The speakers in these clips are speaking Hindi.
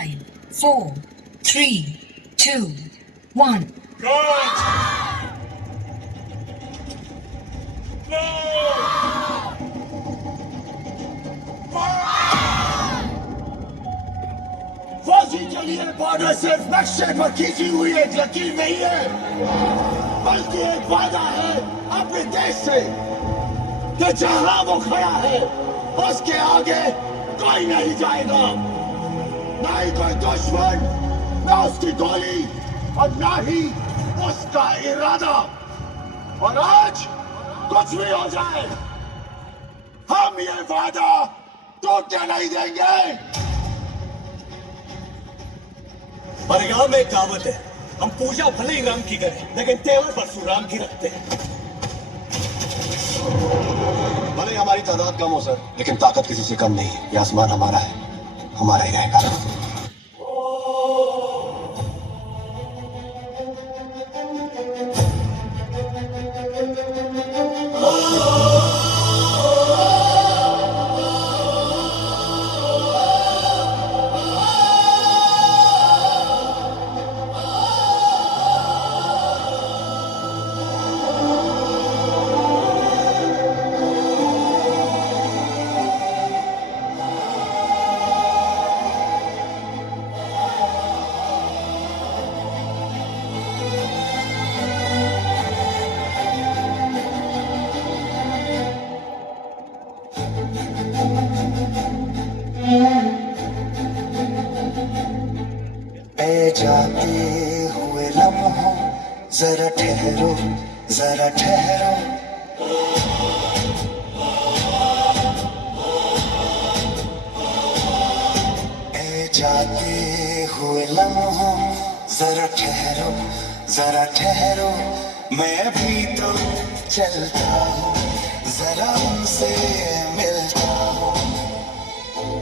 5, 4, 3, 2, 1. फौजी के लिए बॉर्डर सिर्फ नक्शे पर खींची हुई एक लकीर नहीं है, बल्कि एक वादा है अपने देश से कि जहां वो खड़ा है उसके आगे कोई नहीं जाएगा, ना ही कोई दुश्मन, ना उसकी गोली और ना ही उसका इरादा। और आज कुछ भी हो जाए, हम ये वादा टूटने नहीं देंगे। परिणाम में दावत है, हम पूजा भले ही राम की करें, लेकिन तेवर परशुराम की रखते हैं। भले हमारी तादाद कम हो सर, लेकिन ताकत किसी से कम नहीं है। ये आसमान हमारा है, हमारा ही रहेगा। जाते हुए लम्हों जरा ठहरो, जरा ठहरो। ए जाते हुए लम्हों जरा ठहरो, जरा ठहरो। मैं भी तो चलता हूँ, जरा उनसे मिलता हूँ।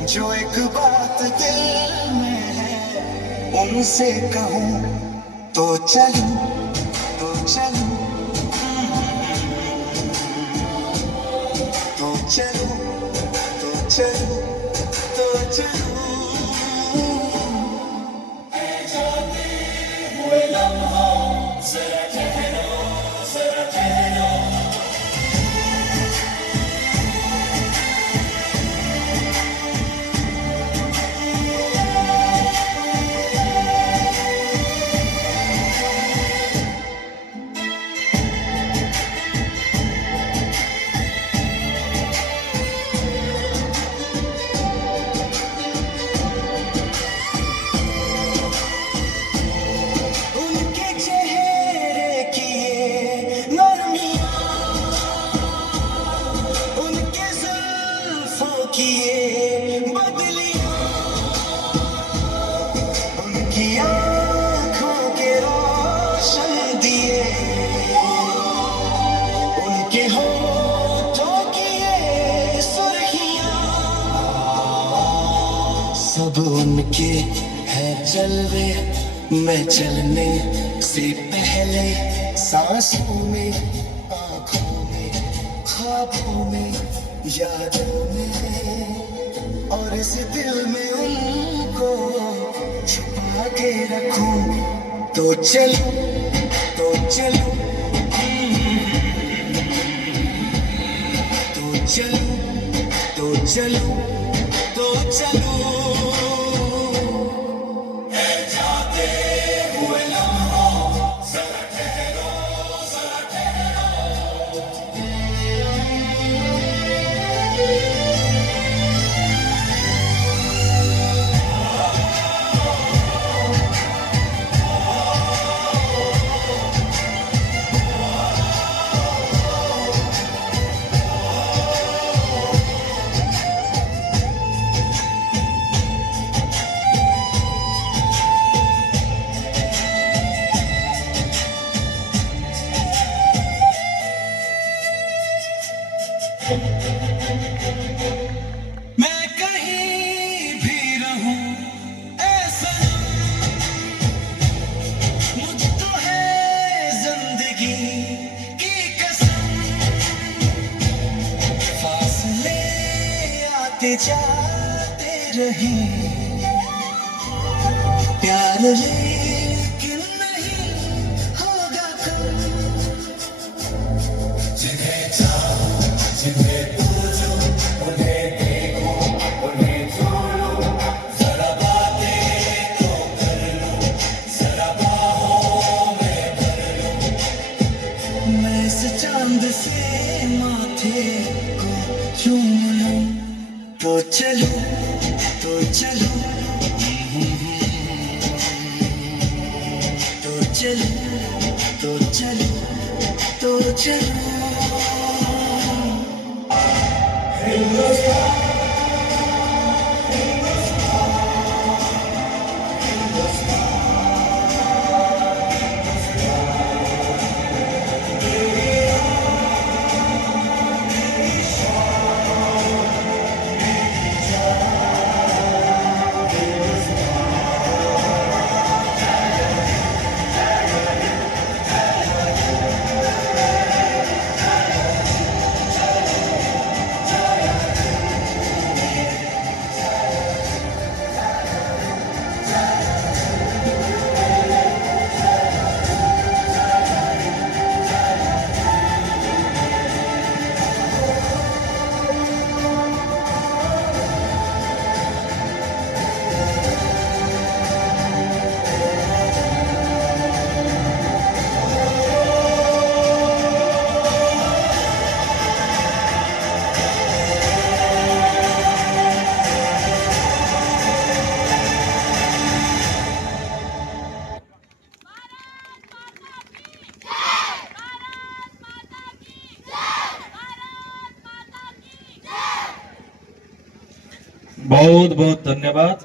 जो एक बात दिल में है उनसे कहूँ तो चलूं, तो चलूं, तो चलूं, तो चलूं, तो चलूं। जाते हुए लम्हों जरा ठहरो, जरा ठहरो। सब उनके है जलवे, मैं चलने से पहले सांसों में, आँखों में, ख्वाबों में, यादों में, और इस दिल में उनको छुपा के रखूं। तो चलो, तो चलो, तो चलो, तो चलो, तो चलो। मैं कहीं भी रहूं ऐसा मुझ तो है जिंदगी की कसम। फासले आते जाते रहे प्यार लेकिन नहीं होगा कम। जिन्हें चाहो जिन्हें पूछो उन्हें देखो उन्हें छोड़ो, जरा बातें तो कर लो, जरा बाहों में भर लो। मैं इस चांद से माथे को चूम लूं, तो चलो तो चलो, तो चलो तो चलो तो चलो। बहुत बहुत धन्यवाद।